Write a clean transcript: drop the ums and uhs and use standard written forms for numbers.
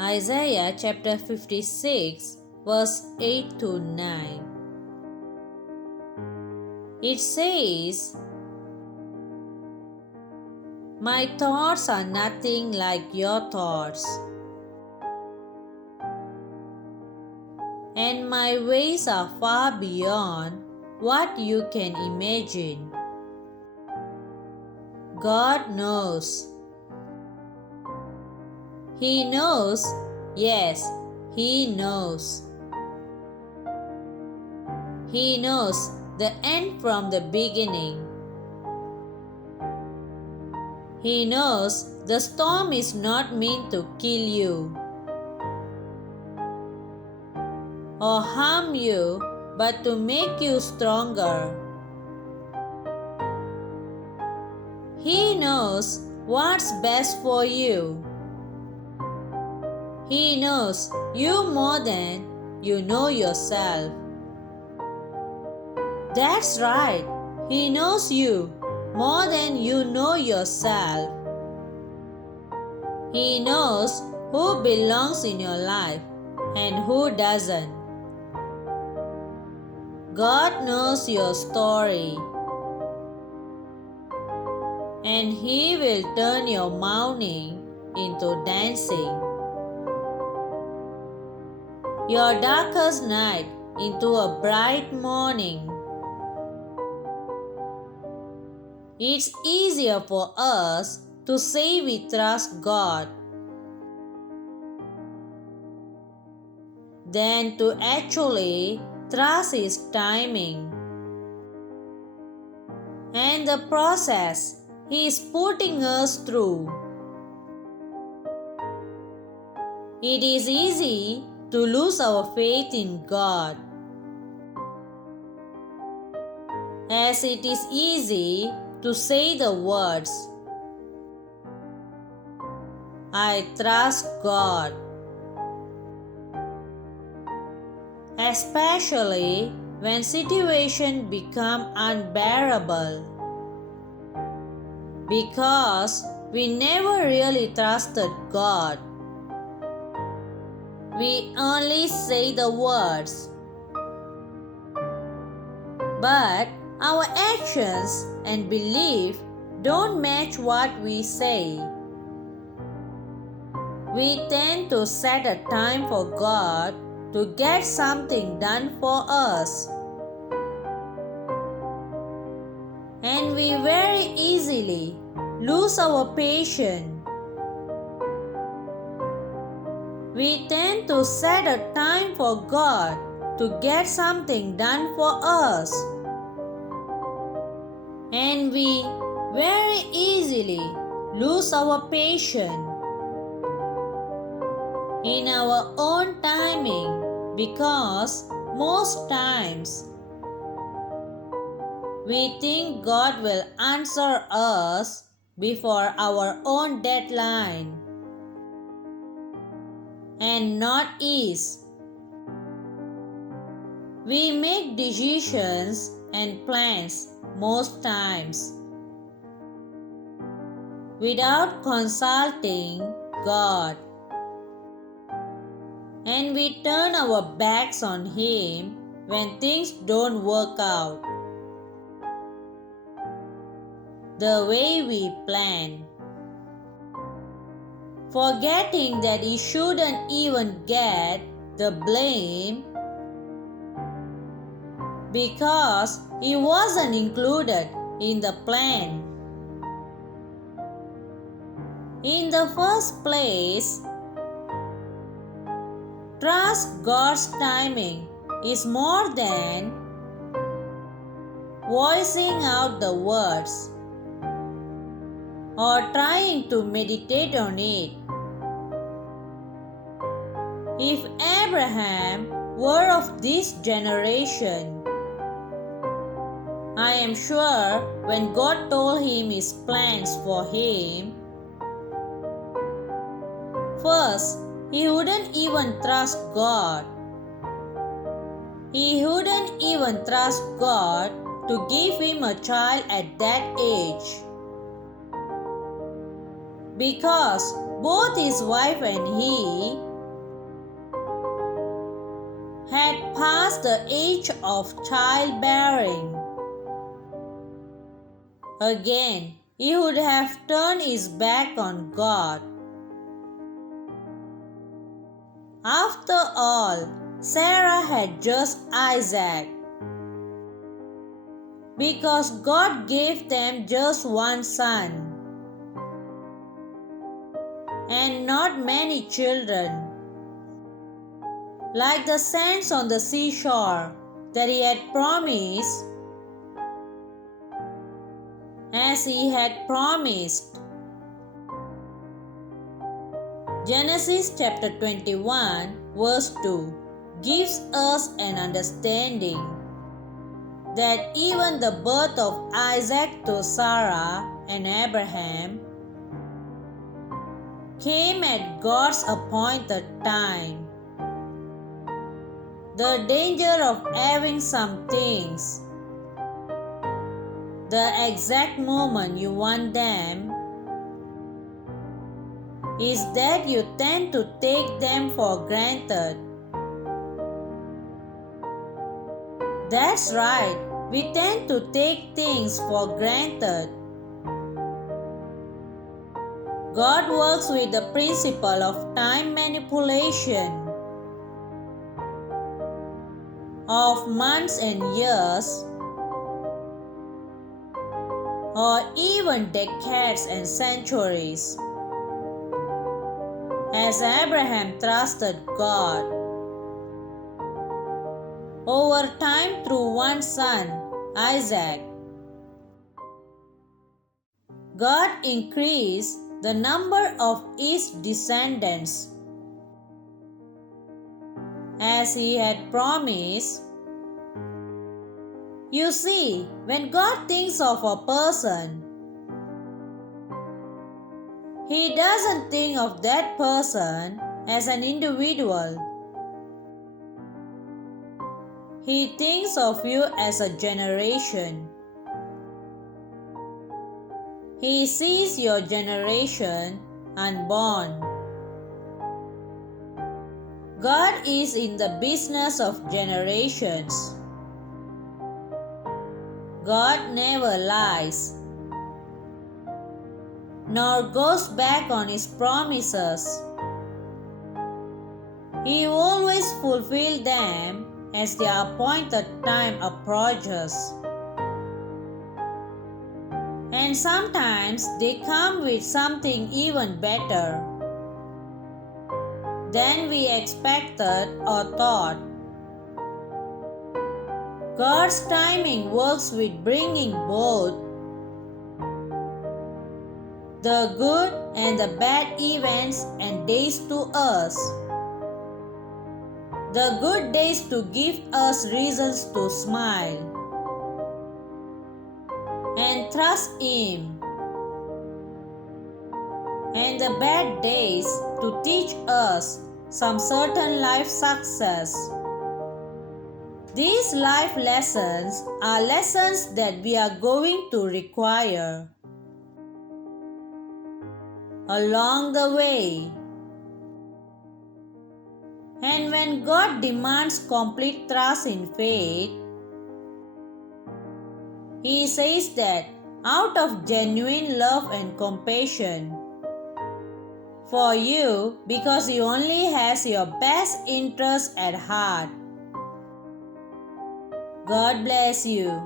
Isaiah chapter 56 verse 8 to 9. It says, "My thoughts are nothing like your thoughts, and my ways are far beyond what you can imagine." God knows. He knows, yes, He knows. He knows the end from the beginning. He knows the storm is not meant to kill you or harm you, but to make you stronger. He knows what's best for you. He knows you more than you know yourself. That's right, He knows you more than you know yourself. He knows who belongs in your life and who doesn't. God knows your story, and He will turn your mourning into dancing, your darkest night into a bright morning. It's easier for us to say we trust God than to actually trust His timing and the process He is putting us through. It is easy to lose our faith in God, as it is easy to say the words, "I trust God," especially when situations become unbearable, because we never really trusted God. We only say the words, but our actions and belief don't match what we say. We tend to set a time for God to get something done for us, and we very easily lose our patience. We tend to set a time for God to get something done for us, and we very easily lose our patience in our own timing, because most times we think God will answer us before our own deadline, and not is. We make decisions and plans most times without consulting God, and we turn our backs on Him when things don't work out the way we plan, forgetting that He shouldn't even get the blame because He wasn't included in the plan. In the first place, trust God's timing is more than voicing out the words or trying to meditate on it. If Abraham were of this generation, I am sure when God told him His plans for him, first, he wouldn't even trust God. He wouldn't even trust God to give him a child at that age, because both his wife and he past the age of childbearing. Again, he would have turned his back on God. After all, Sarah had just Isaac, because God gave them just one son and not many children, like the sands on the seashore that he had promised, as he had promised. Genesis chapter 21 verse 2 gives us an understanding that even the birth of Isaac to Sarah and Abraham came at God's appointed time. The danger of having some things the exact moment you want them is that you tend to take them for granted. That's right, we tend to take things for granted. God works with the principle of time manipulation, of months and years, or even decades and centuries. As Abraham trusted God, over time through one son, Isaac, God increased the number of his descendants as he had promised. You see, when God thinks of a person, He doesn't think of that person as an individual. He thinks of you as a generation. He sees your generation unborn. God is in the business of generations. God never lies, nor goes back on His promises. He always fulfills them as the appointed time approaches. And sometimes they come with something even better than we expected or thought. God's timing works with bringing both the good and the bad events and days to us. The good days to give us reasons to smile and trust Him, and the bad days to teach us some certain life success. These life lessons are lessons that we are going to require along the way. And when God demands complete trust in faith, He says that out of genuine love and compassion for you, because He only has your best interest at heart. God bless you.